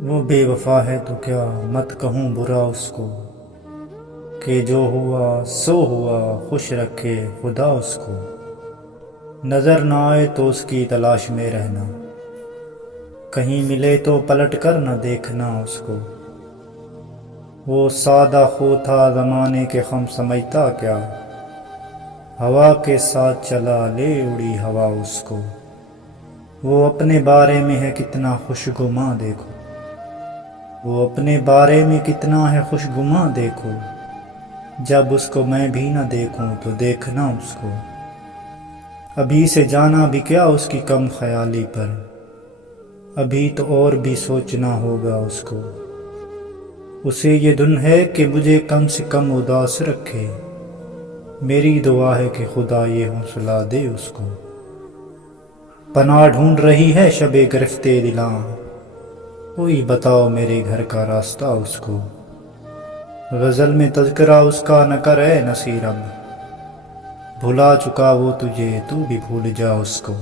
وہ بے وفا ہے تو کیا مت کہوں برا اس کو، کہ جو ہوا سو ہوا خوش رکھے خدا اس کو۔ نظر نہ آئے تو اس کی تلاش میں رہنا، کہیں ملے تو پلٹ کر نہ دیکھنا اس کو۔ وہ سادہ خو تھا زمانے کے غم سمجھتا کیا، ہوا کے ساتھ چلا لے اڑی ہوا اس کو۔ وہ اپنے بارے میں ہے کتنا خوش گماں دیکھو، وہ اپنے بارے میں کتنا ہے خوش گماں دیکھو۔ جب اس کو میں بھی نہ دیکھوں تو دیکھنا اس کو، ابھی سے جانا بھی کیا اس کی کم خیالی پر، ابھی تو اور بھی سوچنا ہوگا اس کو۔ اسے یہ دھن ہے کہ مجھے کم سے کم اداس رکھے، میری دعا ہے کہ خدا یہ حوصلہ دے اس کو۔ پناہ ڈھونڈ رہی ہے شب گرفتے دلاں، کوئی بتاؤ میرے گھر کا راستہ اس کو۔ غزل میں تذکرہ اس کا نہ کر اے نصیر اب، بھلا چکا وہ تجھے تو بھی بھول جا اس کو۔